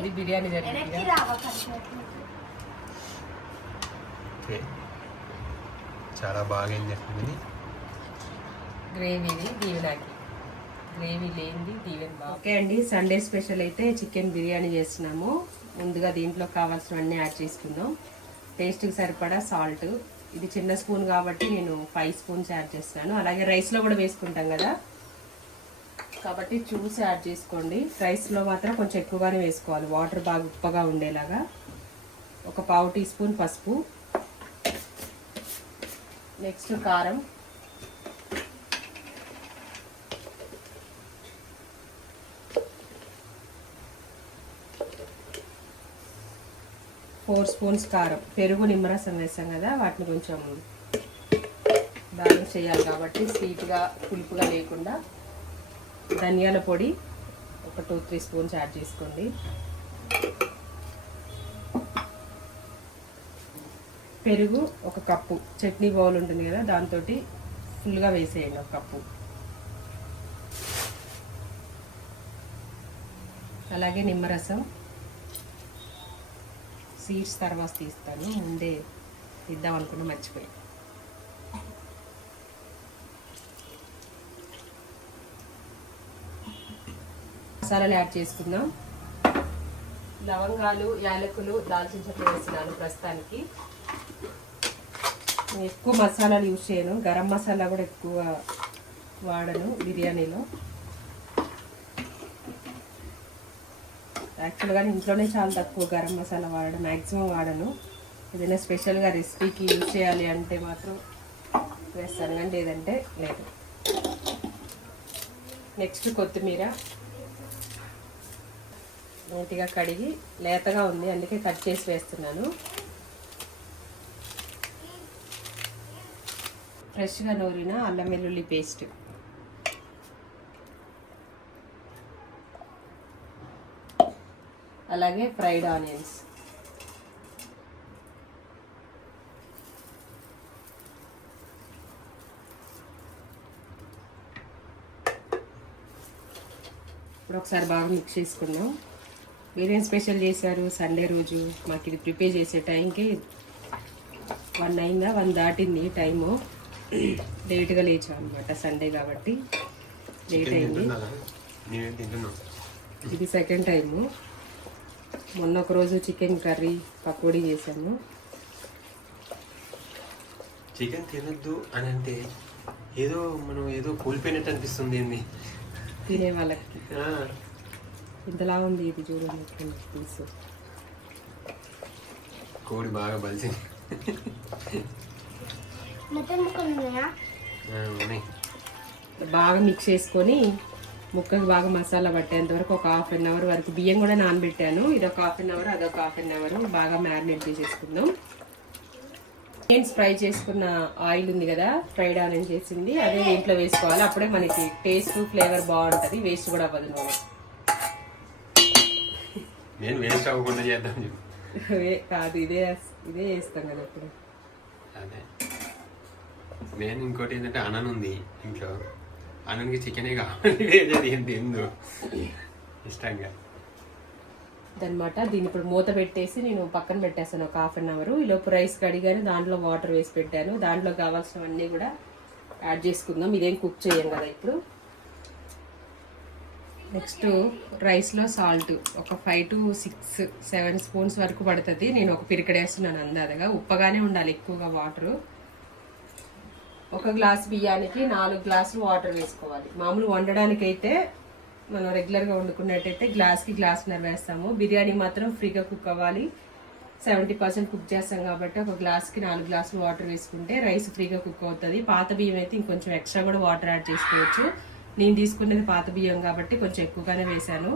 ఇది బిర్యానీ జరిగింది. చాలా బాగా ఏం చేస్తుంది గ్రేవీది దీవెనాకి. గ్రేవీ లేనిది దీవెన ఓకే అండి సండే స్పెషల్ అయితే చికెన్ బిర్యానీ చేస్తున్నాము. ముందుగా దీంట్లో కావాల్సినవన్నీ యాడ్ చేసుకుందాం. టేస్ట్కి సరిపడా సాల్ట్. ఇది చిన్న స్పూన్ కాబట్టి నేను ఫైవ్ స్పూన్స్ యాడ్ చేస్తున్నాను అలాగే రైస్లో కూడా వేసుకుంటాం కదా. కాబట్టి చూసి యాడ్ చేసుకోండి. రైస్లో మాత్రం కొంచెం ఎక్కువగానే వేసుకోవాలి. వాటర్ బాగా ఉప్పగా ఉండేలాగా. ఒక పావు టీ స్పూన్ పసుపు. నెక్స్ట్ కారం. ఫోర్ స్పూన్స్ కారం. పెరుగు నిమ్మరసం వేసాం కదా వాటిని కొంచెం బ్యాలెన్స్ చేయాలి కాబట్టి స్వీట్గా పులుపుగా లేకుండా ధనియాల పొడి ఒక టూ త్రీ స్పూన్స్ యాడ్ చేసుకోండి. పెరుగు ఒక కప్పు. చట్నీ బౌల్ ఉంటుంది కదా దాంతో ఫుల్గా వేసేయండి ఒక కప్పు. అలాగే నిమ్మరసం. సీడ్స్ తర్వాత తీస్తాను ముందే ఇద్దాం అనుకున్నా మర్చిపోయి మసాలాలు యాడ్ చేసుకుందాం. లవంగాలు యాలకులు దాల్చిన చెక్క వేస్తున్నాను ప్రస్తుతానికి. నేను ఎక్కువ మసాలాలు యూజ్ చేయను. గరం మసాలా కూడా ఎక్కువ వాడను బిర్యానీలో. యాక్చువల్గా ఇంట్లోనే చాలా తక్కువ గరం మసాలా వాడడం మ్యాక్సిమం వాడను. ఏదైనా స్పెషల్గా రెసిపీకి యూజ్ చేయాలి అంటే మాత్రం వేస్తాను కానీ లేదంటే లేదు. నెక్స్ట్ కొత్తిమీర. నీట్గా కడిగి లేతగా ఉంది అందుకే కట్ చేసి వేస్తున్నాను. ఫ్రెష్గా నూరిన అల్లం వెల్లుల్లి పేస్ట్. అలాగే ఫ్రైడ్ ఆనియన్స్. ఇప్పుడు ఒకసారి బాగా మిక్స్ చేసుకుందాం. మీరేం స్పెషల్ చేశారు? సండే రోజు మాకు ఇది ప్రిపేర్ చేసే టైంకి వన్ అయిందా? వన్ దాటింది టైము. లేట్గా లేచాం అనమాట సండే కాబట్టి. లేట్ అయింది. ఇది సెకండ్ టైము. మొన్న ఒక రోజు చికెన్ కర్రీ పకోడీ చేశాను చికెన్ తినొద్దు అని అంటే ఏదో మనం ఏదో కోల్పోయినట్టు అనిపిస్తుంది ఏంది? తినే వాళ్ళకి. ఇంతలా ఉంది ఇది చూడండి పీస్ కోడి బాగా బలిసింది. మొత్తం ముక్కలు ఉన్నాయా ఆ, ఉన్నాయి. బాగా మిక్స్ చేసుకొని ముక్కకు బాగా మసాలా పట్టేంత వరకు ఒక హాఫ్ అన్ అవర్ వరకు బియ్యం కూడా నానబెట్టాను. ఇది ఒక హాఫ్ అన్ అవర్ అదొక హాఫ్ అన్ అవర్ బాగా మ్యారినేట్ చేసేసుకుందాం. ఆనియన్స్ ఫ్రై చేసుకున్న ఆయిల్ ఉంది కదా ఫ్రైడ్ ఆనియన్ చేసింది. అదే దీంట్లో వేసుకోవాలి. అప్పుడే మనకి టేస్ట్ ఫ్లేవర్ బాగుంటుంది. వేస్ట్ కూడా అవ్వదు. నూనె నేను వేస్ట్ అవ్వకుండా చేద్దాం కాదు ఇదే ఇదే వేస్తాం కదా ఇప్పుడు అదే. నేను ఇంకోటి ఏంటంటే అనన్ ఉంది ఇంట్లో. అనన్కి చికెనే కావాలి. వేరేది ఏం తిందు ఇష్టంగా. అనమాట దీన్ని ఇప్పుడు మూత పెట్టేసి నేను పక్కన పెట్టేస్తాను ఒక హాఫ్ అన్ అవర్. ఈలోపు రైస్ కడిగాను దాంట్లో వాటర్ వేసి పెట్టాను. దాంట్లో కావాల్సినవన్నీ కూడా యాడ్ చేసుకుందాం. ఇదేం కుక్ చేయం కదా ఇప్పుడు. నెక్స్ట్ రైస్లో సాల్ట్. ఒక five to six seven spoons వరకు పడుతుంది. నేను ఒక పిరికడేస్తున్నాను అందాదగా ఉప్పగానే ఉండాలి ఎక్కువగా వాటరు ఒక గ్లాస్ బియ్యానికి నాలుగు గ్లాసులు వాటర్ వేసుకోవాలి. మామూలు వండడానికి అయితే మనం రెగ్యులర్గా వండుకున్నట్టయితే గ్లాస్కి గ్లాస్న్నర వేస్తాము. బిర్యానీ మాత్రం ఫ్రీగా కుక్ అవ్వాలి. సెవెంటీ పర్సెంట్ కుక్ చేస్తాం కాబట్టి ఒక గ్లాస్కి నాలుగు గ్లాసులు వాటర్ వేసుకుంటే రైస్ ఫ్రీగా కుక్ అవుతుంది. పాత బియ్యం అయితే ఇంకొంచెం ఎక్స్ట్రా కూడా వాటర్ యాడ్ చేసుకోవచ్చు. నేను తీసుకునేది పాత బియ్యం కాబట్టి కొంచెం ఎక్కువగానే వేశాను.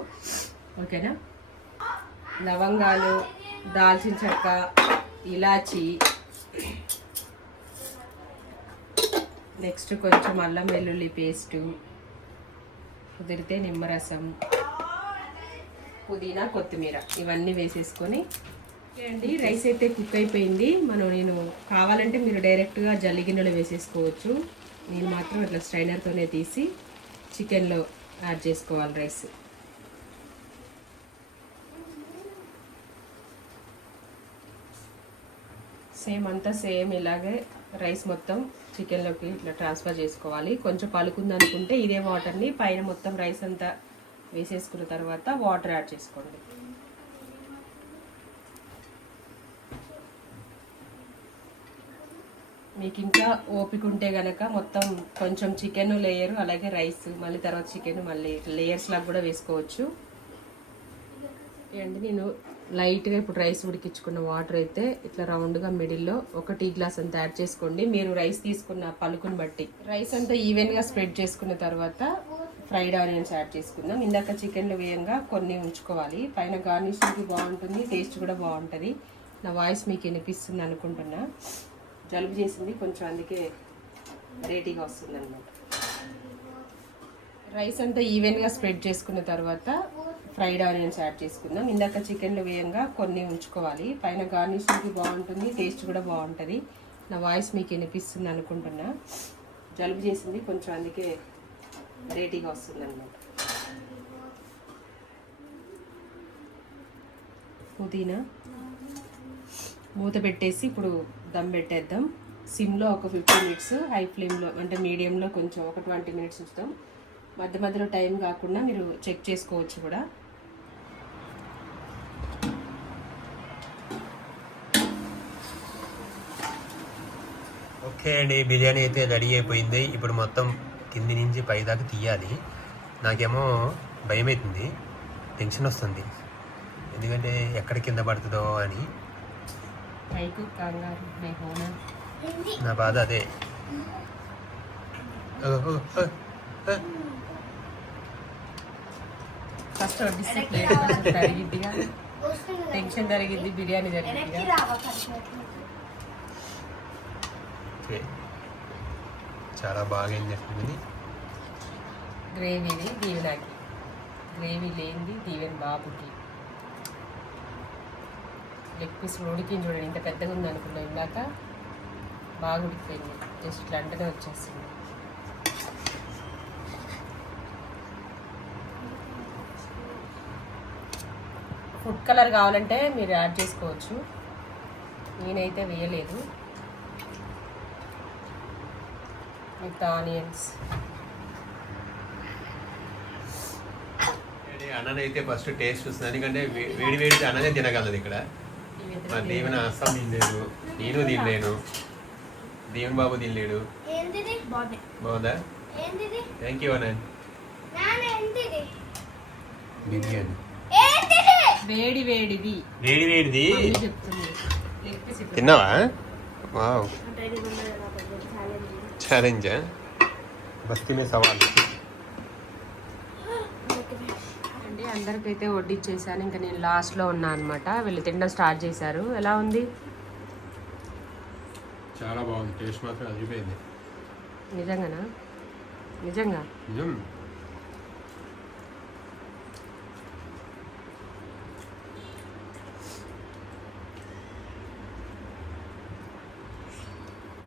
ఓకేనా? లవంగాలు దాల్చిన చెక్క ఇలాచి. నెక్స్ట్ కొంచెం అల్లం వెల్లుల్లి పేస్టు. కుదిరితే నిమ్మరసం. పుదీనా కొత్తిమీర. ఇవన్నీ వేసేసుకొని అండి రైస్ అయితే కుక్ అయిపోయింది. మనం నేను కావాలంటే మీరు డైరెక్ట్గా జల్లి గిన్నెలో వేసేసుకోవచ్చు. నేను మాత్రం ఇట్లా స్ట్రైనర్తోనే తీసి చికెన్లో యాడ్ చేసుకోవాలి రైస్. సేమ్ అంతా సేమ్ ఇలాగే రైస్ మొత్తం చికెన్లోకి ఇట్లా ట్రాన్స్ఫర్ చేసుకోవాలి. కొంచెం పలుకుంది అనుకుంటే ఇదే వాటర్ని పైన మొత్తం రైస్ అంతా వేసేసుకున్న తర్వాత వాటర్ యాడ్ చేసుకోండి. మీకు ఇంకా ఓపిక ఉంటే గనక మొత్తం కొంచెం చికెన్ లేయర్ అలాగే రైస్ మళ్ళీ తర్వాత చికెన్ మళ్ళీ లేయర్స్ లాగా కూడా వేసుకోవచ్చు. అండి నేను లైట్గా ఇప్పుడు రైస్ ఉడికించుకున్న వాటర్ అయితే ఇట్లా రౌండ్గా మిడిల్లో ఒక టీ గ్లాస్ అంతా యాడ్ చేసుకోండి. మీరు రైస్ తీసుకున్న పలుకుని బట్టి. రైస్ అంతా ఈవెన్గా స్ప్రెడ్ చేసుకున్న తర్వాత ఫ్రైడ్ ఆనియన్స్ యాడ్ చేసుకుందాం. ఇందాక చికెన్లో వేయంగా కొన్ని ఉంచుకోవాలి. పైన గార్నిషింగ్కి బాగుంటుంది టేస్ట్ కూడా బాగుంటుంది. నా వాయిస్ మీకు వినిపిస్తుంది అనుకుంటున్నా. జలుబు చేసింది కొంచెం అందుకే రేటీగా వస్తుంది అనమాట రైస్ అంతా ఈవెన్గా స్ప్రెడ్ చేసుకున్న తర్వాత ఫ్రైడ్ ఆనియన్స్ యాడ్ చేసుకుందాం. ఇందాక చికెన్లో వేయంగా కొన్ని ఉంచుకోవాలి. పైన గార్నిషింగ్కి బాగుంటుంది టేస్ట్ కూడా బాగుంటుంది. నా వాయిస్ మీకు వినిపిస్తుంది అనుకుంటున్నా. జలుబు చేసింది కొంచెం అందుకే రేటీగా వస్తుంది అనమాట పుదీనా మూత పెట్టేసి ఇప్పుడు దమ్ పెట్టేద్దాం. సిమ్లో ఒక ఫిఫ్టీ మినిట్స్ హై ఫ్లేమ్లో అంటే మీడియంలో కొంచెం ఒక ట్వంటీ మినిట్స్ ఉంచుతాం. మధ్య మధ్యలో టైం కాకుండా మీరు చెక్ చేసుకోవచ్చు కూడా. ఓకే అండి బిర్యానీ అయితే రెడీ అయిపోయింది. ఇప్పుడు మొత్తం కింది నుంచి పై దాకా తీయాలి. నాకేమో భయం అవుతుంది టెన్షన్ వస్తుంది. ఎందుకంటే ఎక్కడ కింద పడుతుందో అని. పైకు కంగారు మే హోనా నా బాధ అదే ఓ, ఓ, ఓ, ఓ. ఫస్ట్ వడ్డిస్తే ప్లేట్ కొంచెం తరిగిద్దిగా టెన్షన్ జరిగిద్ది బిర్యానీ జరిగిద్దిగా ఓకే చాలా బాగా ఏం చేస్తుంది గ్రేవీది దీవెనాకి గ్రేవీ లేనిది దీవెన్ బాబుకి లెగ్ పీస్ ఉడికి చూడండి ఇంత పెద్దగా ఉంది అనుకున్నా. ఇందాక బాగా ఉడికిపోయింది. జస్ట్ ఇట్లా అంటనే వచ్చేస్తుంది ఫుడ్ కలర్ కావాలంటే మీరు యాడ్ చేసుకోవచ్చు. నేనైతే వేయలేదు. విత్ ఆనియన్స్ అన్నని అయితే ఫస్ట్ టేస్ట్ చూస్తుంది. ఎందుకంటే వేడి వేడి అన్ననే తినగలదు ఇక్కడ. మా దీవెన అస్సం తినలేదు. నేను తినలేను. దీవెన్ బాబు తినలేడు. బాగుంది. థ్యాంక్ యూ ఏంటిది బిర్యానీ. వేడి వేడిది. వేడి వేడిది? తిన్నావా? వావ్. ఛాలెంజ్ బస్తీనే సవాల్ అండి అందరికైతే వడ్డిచ్చేసాను. ఇంకా నేను లాస్ట్లో ఉన్నా అనమాట వీళ్ళు తినడం స్టార్ట్ చేశారు. ఎలా ఉంది? చాలా బాగుంది. టేస్ట్ మాత్రం నిజంగానా? నిజంగా? నిజం.